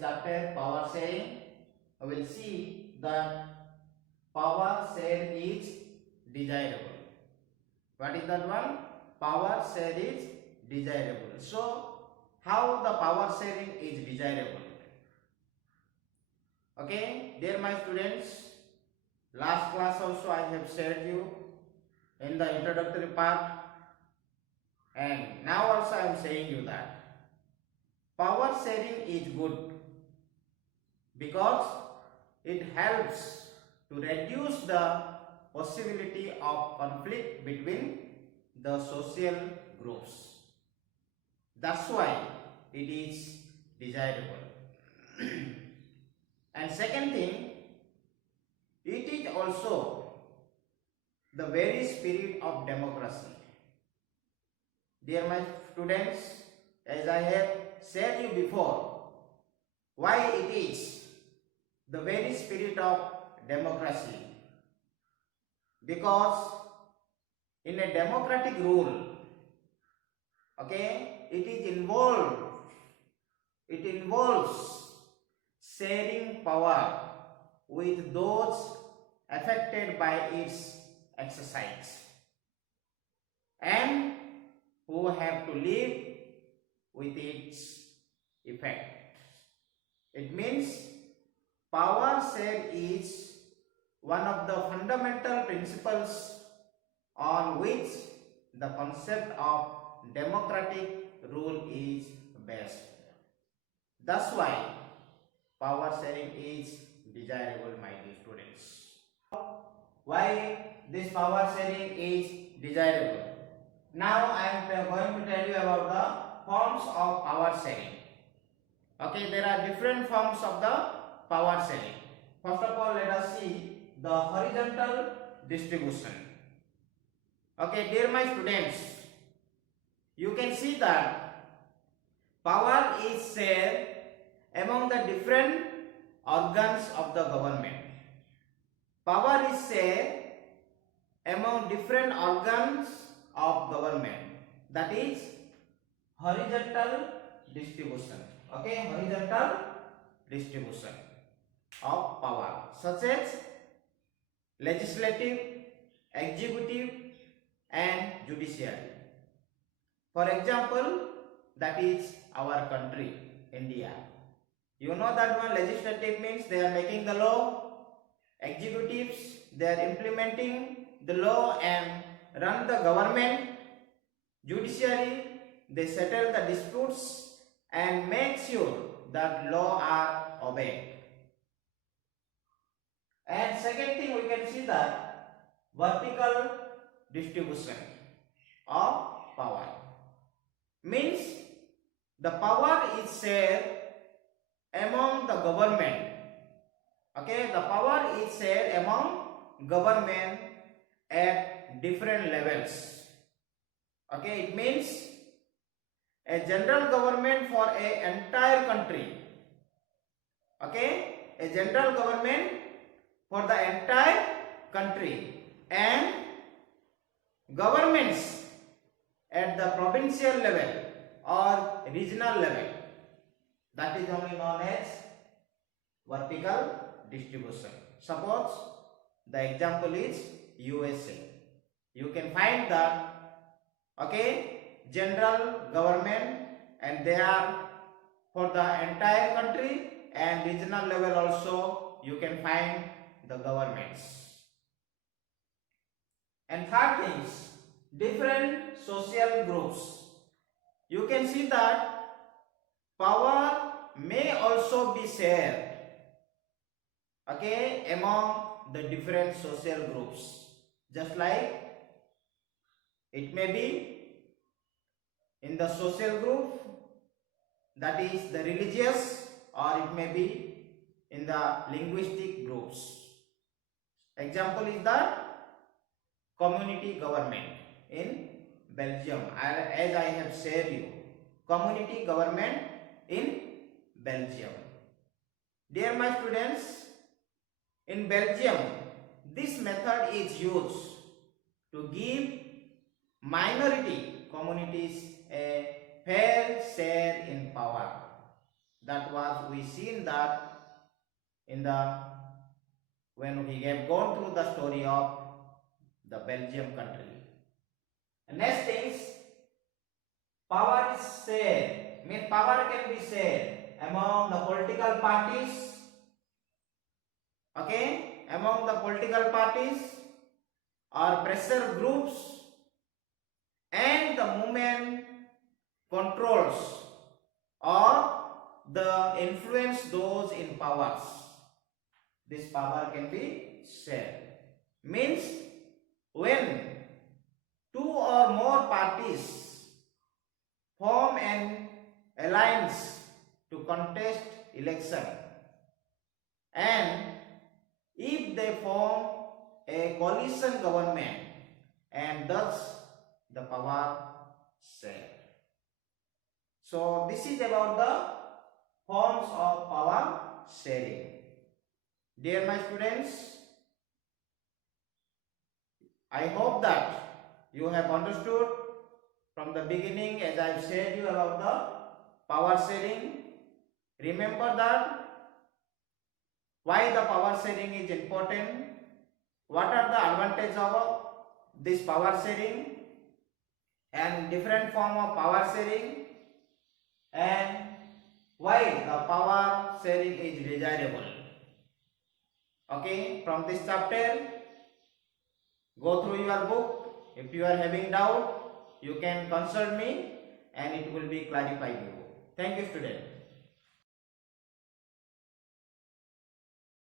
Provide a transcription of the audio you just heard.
chapter, power sharing, we will see that power share is desirable. What is that one? Power share is desirable. So, how the power sharing is desirable? Okay, dear my students, last class also I have shared you in the introductory part, and now also I am saying you that power sharing is good because it helps to reduce the possibility of conflict between the social groups. That's why it is desirable. And second thing, it is also the very spirit of democracy. Dear my students, as I have said you before, why it is the very spirit of democracy? Because in a democratic rule, okay, it involves sharing power with those affected by its exercise and who have to live with its effect. It means power share is one of the fundamental principles on which the concept of democratic rule is based. That's why power sharing is desirable, my dear students. Why this power sharing is desirable? Now I am going to tell you about the forms of power sharing. Okay, there are different forms of the power sharing. First of all, let us see the horizontal distribution. Okay, dear my students, you can see that power is shared among the different organs of the government. Power is shared among different organs of government. That is horizontal distribution. Okay, horizontal distribution of power, such as legislative, executive, and judiciary. For example, that is our country, India. You know that one. Legislative means they are making the law. Executives, they are implementing the law and run the government. Judiciary, they settle the disputes and make sure that law are obeyed. And second thing, we can see that vertical distribution of power means the power is shared among the government. Okay, the power is shared among government at different levels. Okay, it means a general government for an entire country. Okay, a general government for the entire country, and governments at the provincial level or regional level. That is only known as vertical distribution. Suppose the example is USA. You can find that, okay, general government, and they are for the entire country, and regional level also you can find the governments. And third things, different social groups. You can see that power may also be shared, okay, among the different social groups. Just like it may be in the social group, that is the religious, or it may be in the linguistic groups. Example is the community government in Belgium, as I have shared you, community government in Belgium. Dear my students, in Belgium, this method is used to give minority communities a fair share in power. That was we seen that in the when we have gone through the story of the Belgium country. And next things, power is shared. Mean power can be shared among the political parties. Okay, among the political parties or pressure groups, and the movement controls or the influence those in powers. This power can be shared. Means when two or more parties form an alliance to contest election, and if they form a coalition government, and thus the power shared. So this is about the forms of power sharing. Dear my students, I hope that you have understood from the beginning as I have said you about the power sharing. Remember that why the power sharing is important, what are the advantages of this power sharing, and different form of power sharing, and why the power sharing is desirable. Okay, from this chapter, go through your book. If you are having doubt, you can consult me and it will be clarified you. Thank you, student.